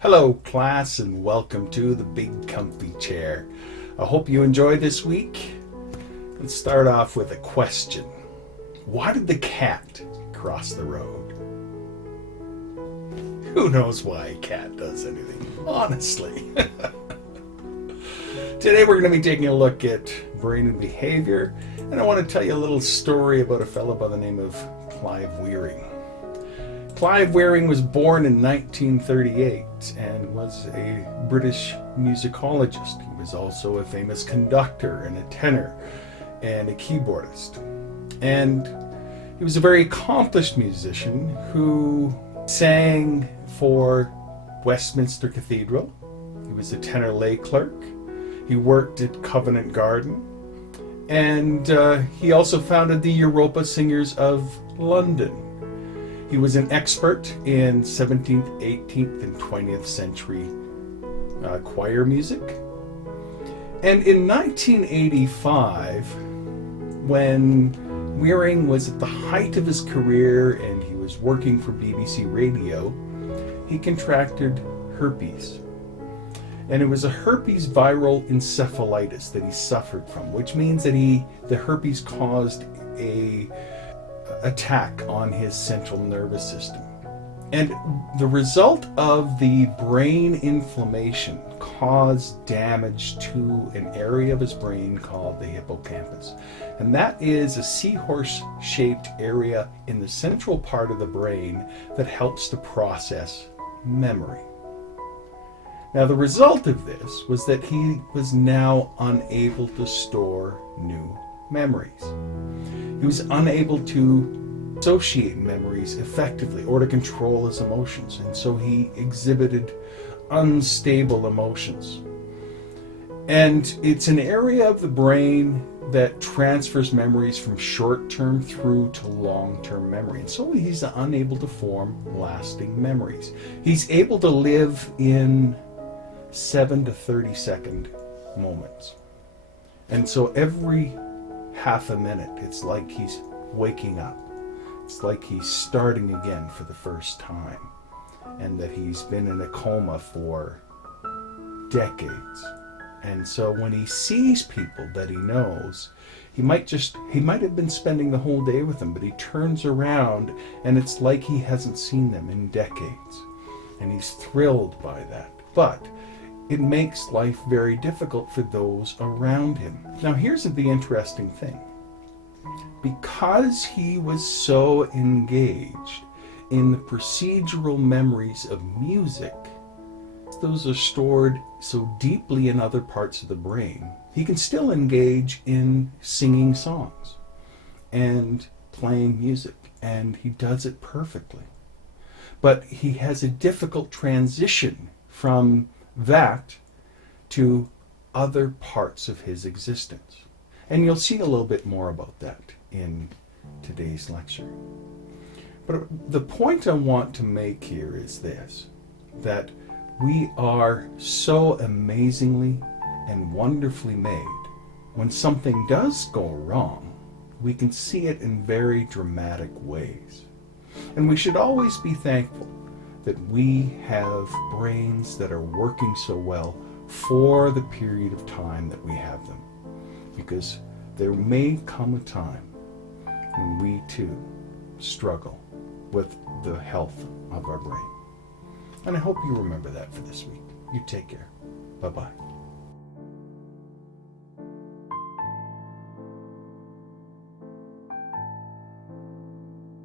Hello, class, and welcome to the Big Comfy Chair. I hope you enjoyed this week. Let's start off with a question. Why did the cat cross the road? Who knows why a cat does anything, honestly. Today we're going to be taking a look at brain and behavior, and I want to tell you a little story about a fellow by the name of Clive Wearing. Clive Wearing was born in 1938 and was a British musicologist. He was also a famous conductor and a tenor and a keyboardist. And he was a very accomplished musician who sang for Westminster Cathedral. He was a tenor lay clerk. He worked at Covent Garden. And he also founded the Europa Singers of London. He was an expert in 17th, 18th, and 20th century choir music. And in 1985, when Wearing was at the height of his career and he was working for BBC Radio, he contracted herpes. And it was a herpes viral encephalitis that he suffered from, which means that the herpes caused a attack on his central nervous system. And the result of the brain inflammation caused damage to an area of his brain called the hippocampus. And that is a seahorse-shaped area in the central part of the brain that helps to process memory. Now, the result of this was that he was now unable to store new memories. He was unable to associate memories effectively or to control his emotions, and so he exhibited unstable emotions. And it's an area of the brain that transfers memories from short-term through to long-term memory, and so he's unable to form lasting memories. He's able to live in 7 to 30-second moments, and so every half a minute, it's like he's waking up. It's like he's starting again for the first time, and that he's been in a coma for decades. And so when he sees people that he knows, he might have been spending the whole day with them, but he turns around and it's like he hasn't seen them in decades. And he's thrilled by that. But it makes life very difficult for those around him. Now, here's the interesting thing. Because he was so engaged in the procedural memories of music, those are stored so deeply in other parts of the brain, he can still engage in singing songs and playing music, and he does it perfectly. But he has a difficult transition from that to other parts of his existence. And you'll see a little bit more about that in today's lecture. But the point I want to make here is this, that we are so amazingly and wonderfully made. When something does go wrong, we can see it in very dramatic ways. And we should always be thankful that we have brains that are working so well for the period of time that we have them. Because there may come a time when we too struggle with the health of our brain. And I hope you remember that for this week. You take care. Bye-bye.